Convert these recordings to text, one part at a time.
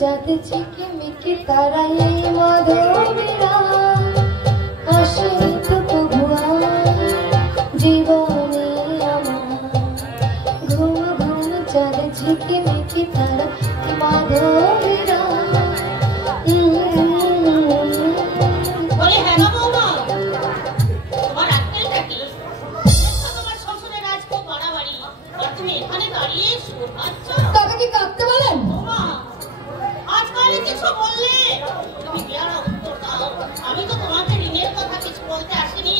যাতে ঝিকিমিকি তারাই মাধবীরা আসে তো কবু জীবনে আমার ঘুম ঘুম যাতে ঝিকিমিকি তারা মাধবীরা। তবে কি কাঁদতে বলেন? আমি তো তোমাকে ঋণের কথা কিছু বলতে আসিনি।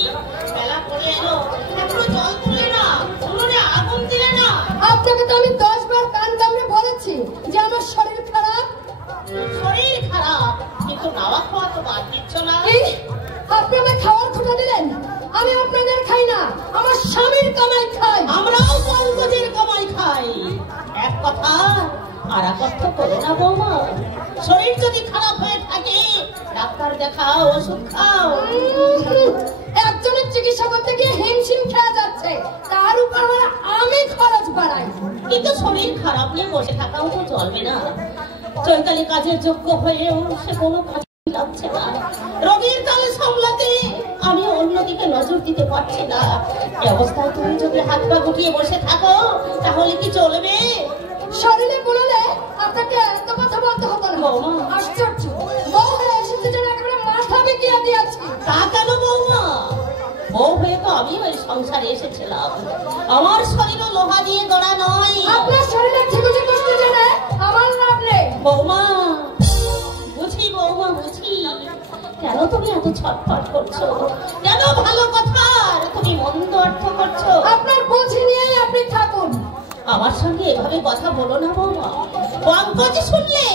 বেলা পড়ে এলো, এখনো জল তুলে না, উনুনে আগুন দিলে না। আপনাকে তো আমি 10 বার কান কামড়ে বলেছি যে আমার শরীর খারাপ। শরীর খারাপ, কিন্তু নাওয়া খাওয়া তো বাদ দিচ্ছ না। আপনি আমায় খাওয়ার খোঁটা দিলেন, আমি আপনাদের খাই না, আমার স্বামীর কামাই খাই। আমরাও পঙ্কজের কামাই খাই। এক কথা আর এক অর্থ করো না বৌমা। শরীর যদি খারাপ হয়ে থাকে ডাক্তার দেখাও, ওষুধ খাও। একজনের চিকিৎসা করতে গিয়ে হিমশিম খেয়ে যাচ্ছে, তার উপর আমি খরচ বাড়াই। কিন্তু শরীর খারাপ নিয়ে বসে থাকাও তো চলবে না। চৈতালি কাজের যোগ্য হয়েও সে কোনো কাজ লাগছে না। রোগীর কালে সামলাতে আমি অন্যদিকে নজর দিতে পারছি না। এই অবস্থায় তুমি যদি হাত পা গুটিয়ে বসে থাকো তাহলে কি চলবে? শরীরে বললে আপনাকে এত কথা বলতে হতো না। আশ্চর্য, বউ হয়ে এসেছে যেন একেবারে মাথা বিকিয়ে দিয়েছি। তা কেন বৌমা? বউ হয়ে তো আমি ওই সংসারে এসেছিলাম। আমার শরীরও লোহা দিয়ে গড়া নয়। আপনার শরীরে ঠিকুজি কষ্ট জেনে আমার লাভ নেই। বৌমা বুঝি, বৌমা বুঝি, কেন তুমি এত ছটফট করছো? কেন ভালো কথার তুমি মন্দ অর্থ করছো? আপনার বুঝি নিয়েই আপনি থাকুন। আমার সঙ্গে এভাবে কথা বলো না বৌমা। পঙ্কজ শুনলে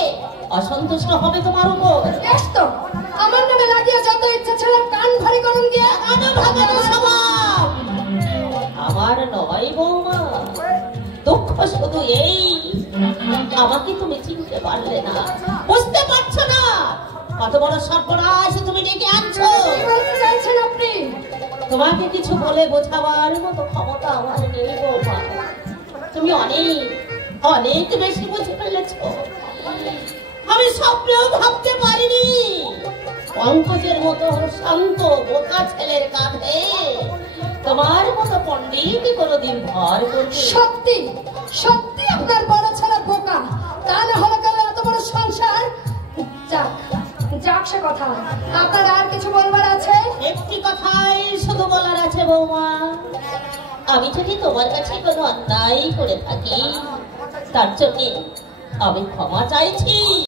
অসন্তুষ্ট হবে তোমার উপর। বেশ তো, আমার নামে লাগিয়ে যত ইচ্ছা ছিল কান ভারী করুন গিয়ে। ভাগানো স্বভাব আমার নয় বৌমা। দুঃখ শুধু এই, আমাকে তুমি চিনতে পারলে না, বুঝতে পারছো না কত বড় সর্বনাশ তুমি ডেকে আনছো। কি বলতে চাইছেন আপনি? তোমাকে কিছু বলে বোঝাবার মতো ক্ষমতা আমার নেই বৌমা। তুমি অনেক অনেক বেশি বুঝে ফেলেছো। আমি স্বপ্নেও ভাবতে পারিনি পঙ্কজের মতো শান্ত বোকা ছেলের কাঁধে তোমার মতো পণ্ডিত কোনোদিন ভর করবে। সত্যি সত্যি আপনার বড় ছেলে বোকা। তা না হলে কেন এত বড় সংসার? যাক যাক, সে কথা। আপনার আর কিছু বলবার আছে? একটি কথাই শুধু বলার আছে বৌমা। আমি যদি তোমার কাছে কোনো অন্যায় করে থাকি তার জন্য আমি ক্ষমা চাইছি।